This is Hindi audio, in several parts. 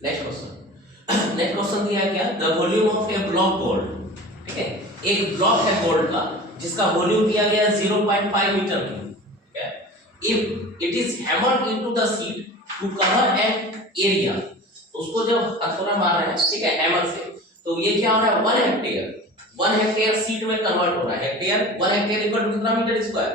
नेक्स्ट क्वेश्चन दिया है क्या, the volume of A block gold, ठीक है, एक ब्लॉक है गोल्ड का जिसका वॉल्यूम दिया गया है 0.5 मीटर क्यूब, ठीक है, if it is hammered into the sheet to cover an area, उसको जब हथौड़ा मार रहे हैं, ठीक है, हैमर से, तो ये क्या हो रहा है 1 हेक्टेयर, 1 हेक्टेयर शीट में कन्वर्ट हो रहा है, हेक्टेयर 1 हेक्टेयर इक्वल टू कितना मीटर स्क्वायर,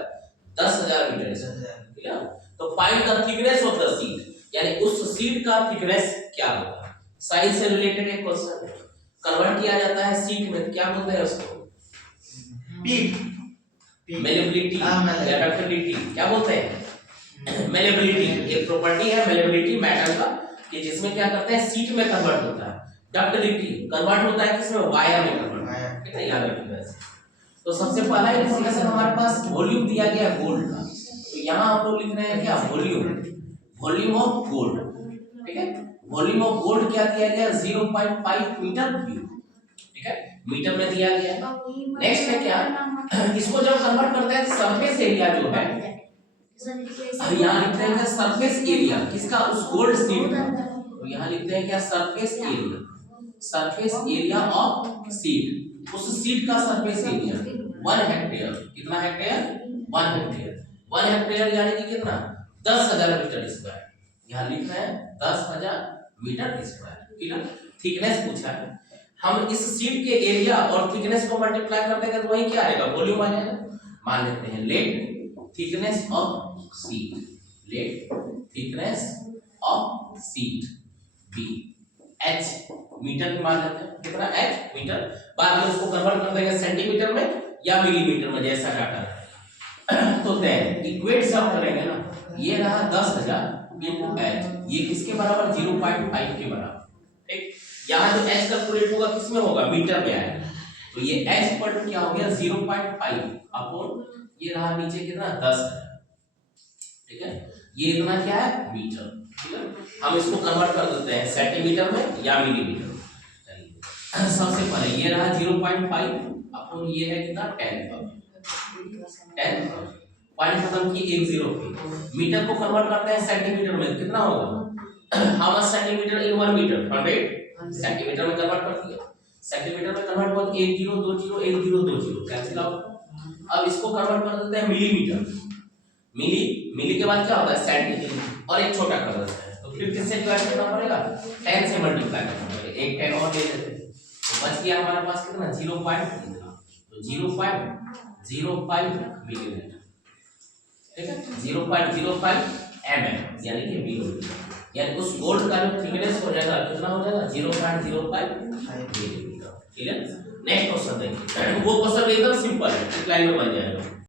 10,000 मीटर स्क्वायर, ठीक है। तो find the thickness of the sheet, यानी उस शीट का थिकनेस क्या होगा, साइज से रिलेटेड एक क्वेश्चन है, कन्वर्ट किया जाता है शीट में, क्या बोलते हैं उसको, मेलेबिलिटी या डक्टिलिटी, क्या बोलते हैं मेलेबिलिटी, एक प्रॉपर्टी है मेलेबिलिटी मेटल का कि जिसमें क्या करते हैं शीट में कन्वर्ट होता है, डक्टिलिटी कन्वर्ट होता है किसमें, वायर में कन्वर्ट होता है, ठीक है, याद रखिएगा। तो सबसे पहला इंफॉर्मेशन हमारे पास वॉल्यूम दिया गया है गोल्ड का, तो यहाँ हम लोग लिख रहे हैं क्या, वॉल्यूम ऑफ गोल्ड, ठीक है, वॉल्यूम ऑफ गोल्ड क्या दिया गया 0.5 मीटर क्यूब, ठीक है, मीटर में दिया गया है। नेक्स्ट है क्या, इसको जब कन्वर्ट करते हैं सरफेस एरिया जो है, यहाँ लिखते हैं क्या सरफेस एरिया किसका, उस गोल्ड शीट का, तो यहाँ लिखते हैं क्या सरफेस एरिया ऑफ शीट, उस शीट का सरफेस एरिया 1 हेक्टेयर, कितना हेक्टेयर 1 हेक्टेयर, 1 हेक्टेयर यानी कि कितना 10,000 मीटर स्क्वायर, यहाँ लिख रहे हैं 10,000 मीटर स्क्वायर, ठीक है। थिकनेस पूछा है, हम इस शीट के एरिया और थिकनेस को मल्टीप्लाई कर देंगे तो वही क्या आएगा, वॉल्यूम आ जाएगा। मान लेते हैं let thickness of sheet, let thickness of sheet be h metre में मान लेते हैं, कितना h मीटर, बाद में उसको कन्वर्ट कर देंगे सेंटीमीटर में या मिलीमीटर में जैसा डाटा है। तो देन इक्वेट सब करेंगे ना, ये रहा 10,000 इनटू h, ये किसके बराबर 0.5 के बराबर, ठीक, यहाँ जो h कैलकुलेट होगा किसमें होगा, मीटर में आएगा, तो ये h पर क्या हो गया 0.5 अपॉन ये रहा नीचे कितना 10,000, ठीक है, ये इतना क्या है मीटर, ठीक है, हम इसको कन्वर्ट कर देते हैं सेंटीमीटर में या मिलीमीटर में। चलिए सबसे पहले ये रहा 0.5 अपॉन ये है कितना 10 पॉइंट खत्म की 1 0 पे, मीटर को कन्वर्ट करते हैं सेंटीमीटर में, कितना होगा, how much centimetre in 1 metre, 100 centimetre में कन्वर्ट कर दिया, सेंटीमीटर में कन्वर्ट हुआ 1 0 2 0 1 0 2 0 कैंसिल आउट। अब इसको कन्वर्ट कर देते हैं मिलीमीटर, मिली के बाद क्या होता है सेंटीमीटर और एक छोटा कर देते हैं, तो फिर किससे डिवाइड करना पड़ेगा 10 से मल्टीप्लाई करना पड़ेगा, एक 10 और ले लेते हैं, तो बच गया हमारे पास कितना 0.5, तो 0.05 मिलीमीटर, ठीक है, 0.05 mm यानी कि मिलीमीटर, यानी उस गोल्ड का जो थिकनेस हो जाएगा कितना हो जाएगा 0.05 मिलीमीटर, ठीक है। नेक्स्ट क्वेश्चन देखिए, वो क्वेश्चन एकदम सिंपल है, एक लाइन में बन जाएगा।